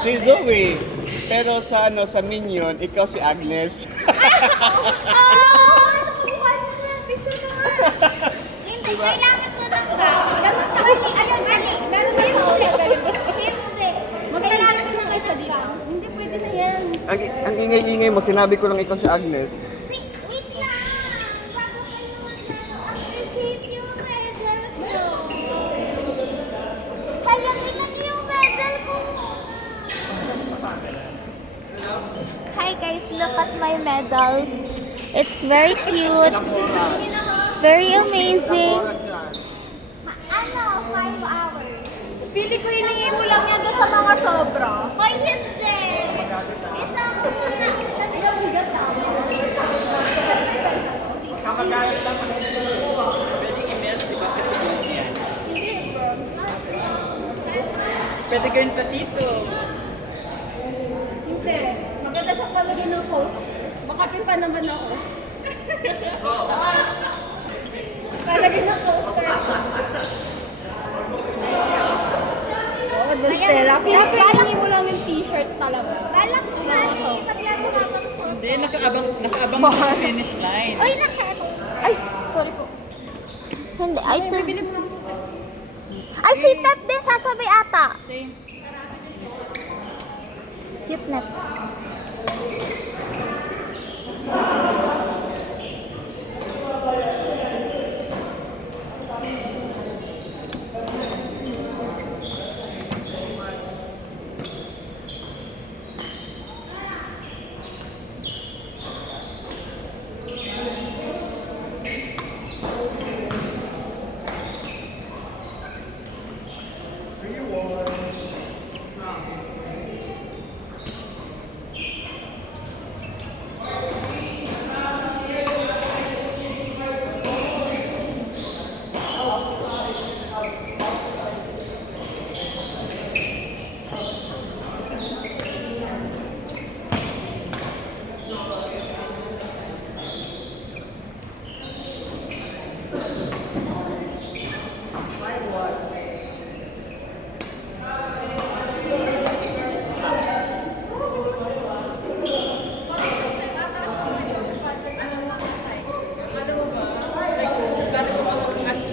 Si Zoe. Pero sa sa Minion, ikaw si Agnes. Hindi, kailangan ko ng gag. Ganun ka kami. Ayun, ali. Meron na yung ulit. Hindi. Magkailangan ko ng isa dito. Hindi, pwede na yan. Ang ingay-ingay mo, sinabi ko lang ikaw si Agnes. Wait lang. Bago kayo appreciate yung medal ko. Halangin lang yung medal ko. Hi guys, look at my medal. It's very cute. Very amazing. 5 hours. Pili ko hiningi mo lang yan doon sa mga sobra. Hoy, hindi. Isa ko na. Pwede gawin patito. Hindi. Maganda siyang palagay ng post. Makapin pa naman ako. Palagay ng postcard. Oo, doon Stella. Pinapahingi mo lang yung t-shirt talaga. Balak ko nga eh. Maglaro habang photo. Hindi, nakaabang sa finish line. Uy, nakita. Ay, sorry po. Hindi, ay ito. Bibili mo na. Ay, si Pep din sasabay ata. Same. Cute na.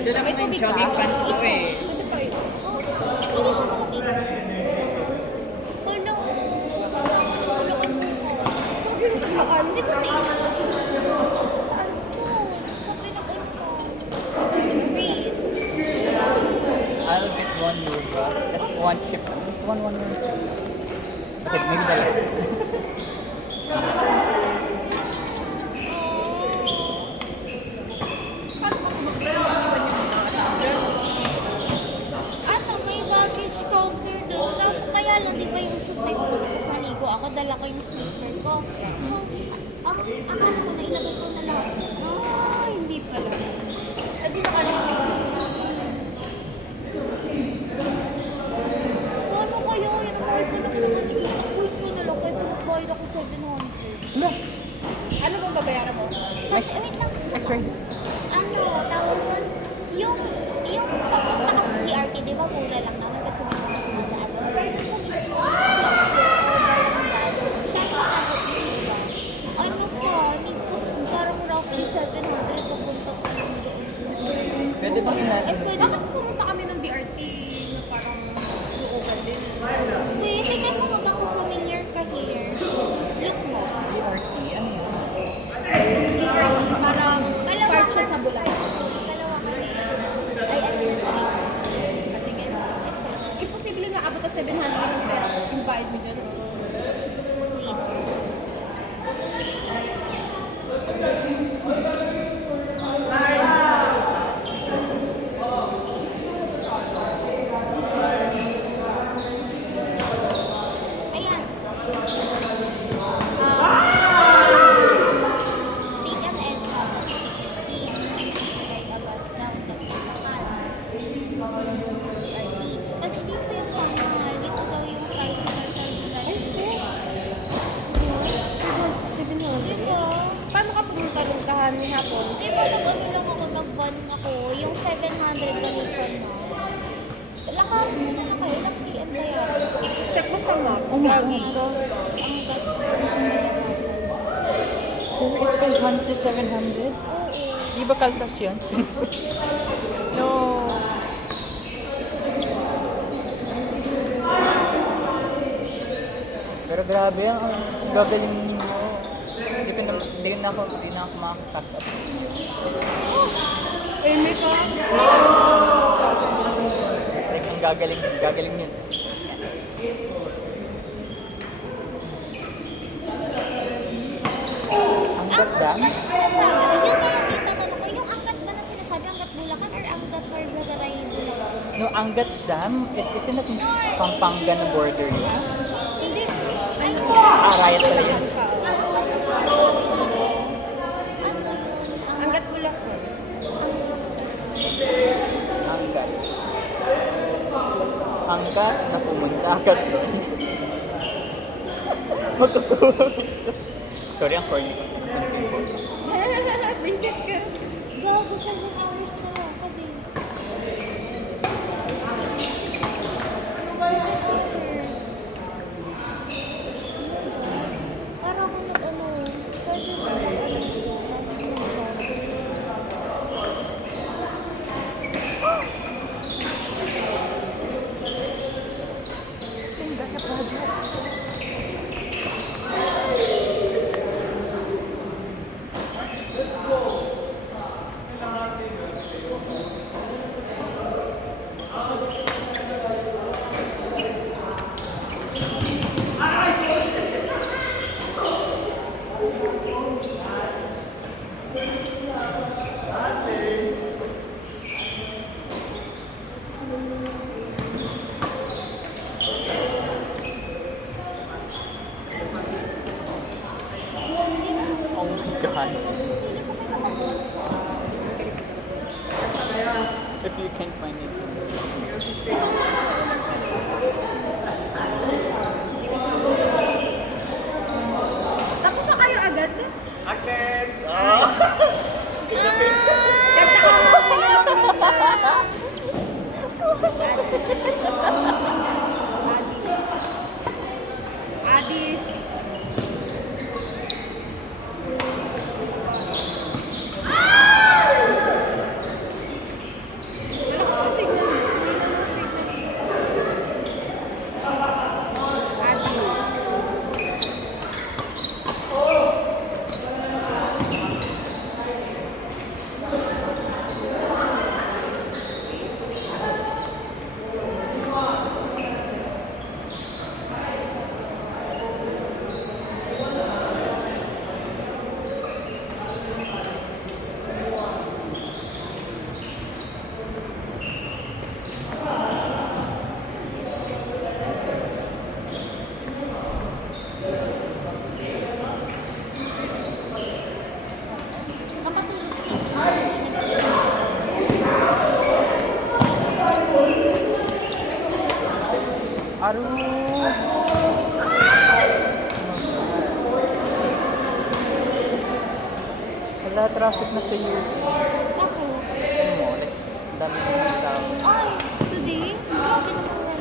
Dala ko na yung jogging pants ko eh. Hindi siya makapit. Oh no. Huwag yung sa makan. Hindi ko na saan to? Sa pinakon ko. Race. I'll get one yoga. Just one chip. Just one chip. Okay, maybe dala. Ano, may baggage counter doon. Kaya lang, di ba yung sa side ko, tapos naligo ako, dala ko yung slipper ko. So, akala ko na ilagay ko na lang. Hindi pala. Eh, di nakalagay. Ano kayo? Yung mahal ko na naman. Wait ko na lang kasi magbayad ako 700. Ano bang babayaran mo? Kasi, wait lang. X-ray. Ano, tawag doon, yung papunta ka sa DRT, di ba mura lang naman kasi may mga dumadaan. Pero sa mismo, siya ang abot mo, di ba? Ano pa, parang roughly 700 papunta ko lang doon. Pwede bang ina? Pwede. Bakit pumunta kami ng DRT na parang looban din? Wait, tingnan mo hanggang familiar ka here. Look mo. DRT, ano yan? DRT, parang part siya sa Bulacan. Dalawa ka. Ay, ano yun? Patingin. Imposible nga abot na 700 yung pera yung bayad mo dyan. Ayan. Take an end. Right about down sa Bulacan. Kasi dito yung pamahal. Dito daw yung tricycle sa Bulacan. Diba? Paano ka pumunta Gagi. There is 500 to 700? Di ba kaltas yun? No. Pero grabe, ang gagaling mo. Hindi na ako makakasakit. Eme ka? Like, ang gagaling yun. Ang gandang? Yun na yung itatanong ko. Yung angkat ba na sinasabi, angkat Bulacan or angkat Pargagaray Bulacan? No, Angat Dam isn't it Pampanga na border yun? Hindi. Ano? Riot pala yun. Anggat Bulacan. Angat. Angat na pumunta agad doon. Magkukuha. Sorry, ang corny ko. Visit ka. Gago, 7 hours na ako. Kabi. Para ako nag-ano. Pwede ba Oh my God. If you can't find it. Tapos na kayo agad? Agnes! Kanta ka Adi. Malakas na signal. Adi. kapatulog si Aru! Wala, traffic na sa iyo. Ako. Ano mo, like, dami ng tao. Ay, today? Grabe naman yan.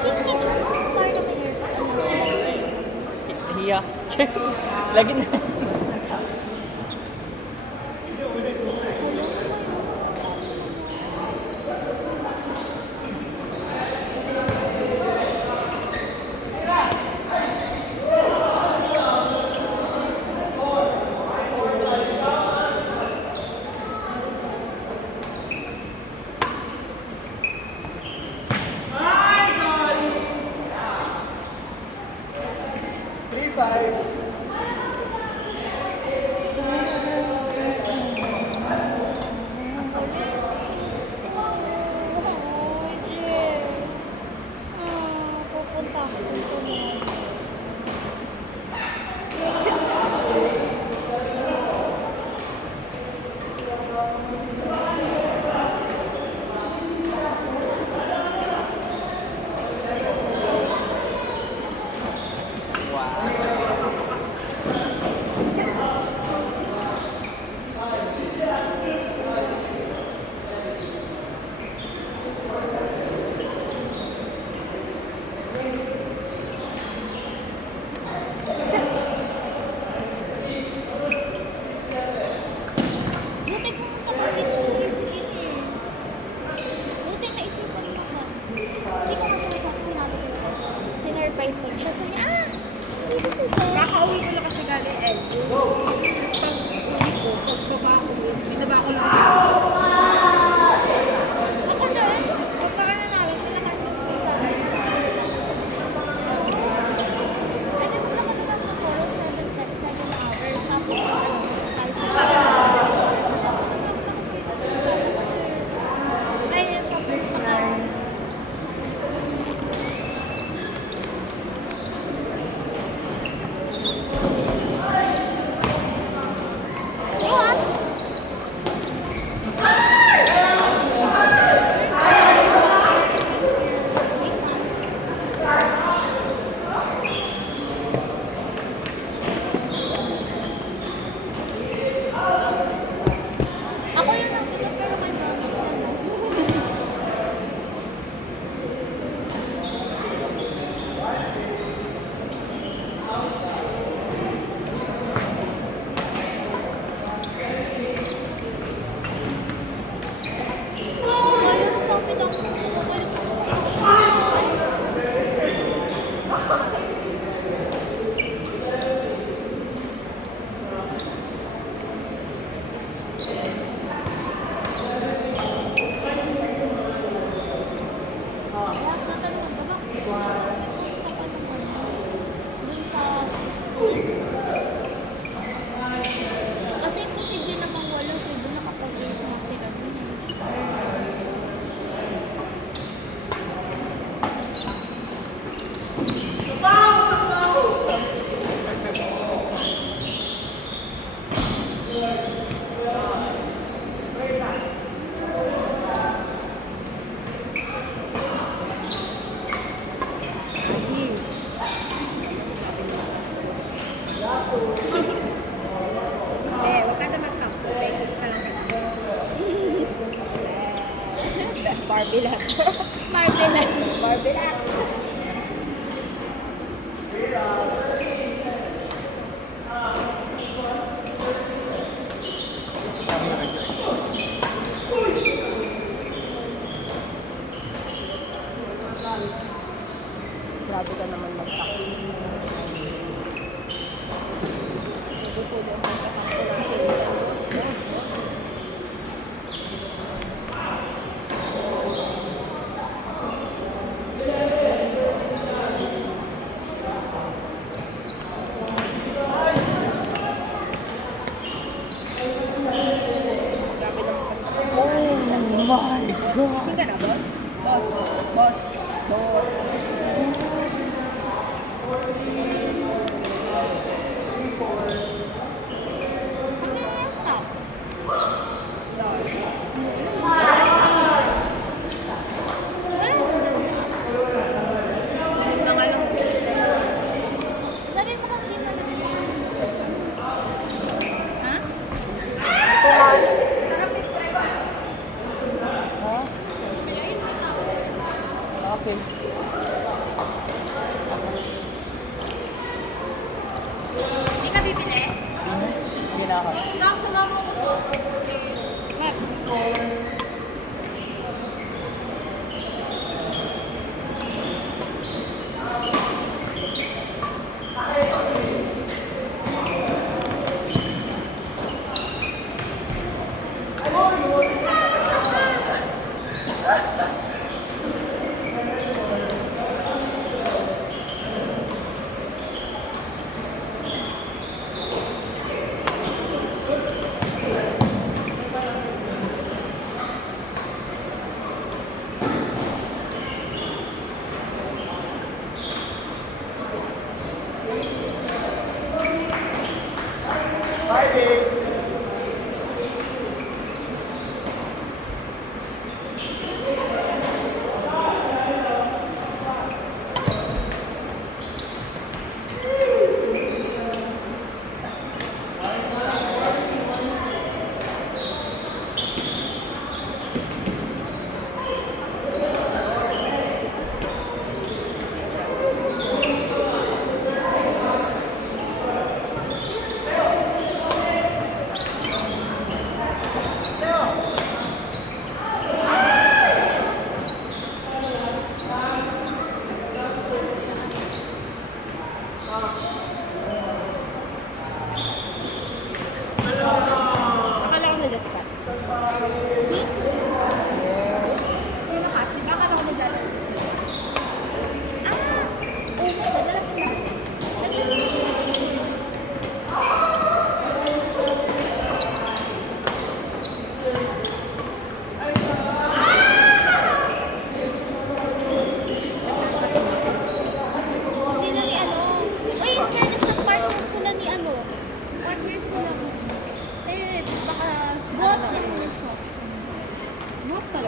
Si Kitchen, par na may Hiya. Lagi na. Pupunta ako dito na. Wow. surprise ko siya. Sabi niya, dito si Jess. Kakauwi ko lang kasi galing LU. Tapos pag uwi ko, pagbaba ko, binaba ko lang dito. Ako doon, pagka na namin, pinakasin ko sa akin. Ano ko lang doon ang Sapporo, 7 hours. Tapos, ay, yung kapag ako yung nabigat pero may brownies na. Ayaw ng coffee daw. Bumalik ako. Kaya tatanong ko, bakit? Dun sa kasi posible namang wala kaya doon nakapag-raise na sila dun eh. Eh, huwag ka na magtampo. Ladies ka lang kayo. Barbie lang. Marvel lang. Barbie lang. Grabe ka naman magtakbo. Tutuloy ang pagkakampo ng kaibigan. Grabe naman pagtakbo. Oh my God! Gising ka na, boss? Boss. Boss. Boss. Ano yung top? Lamig na nga lang. Sabi mo kung di mo Ha? Okay.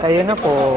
Ayun na po.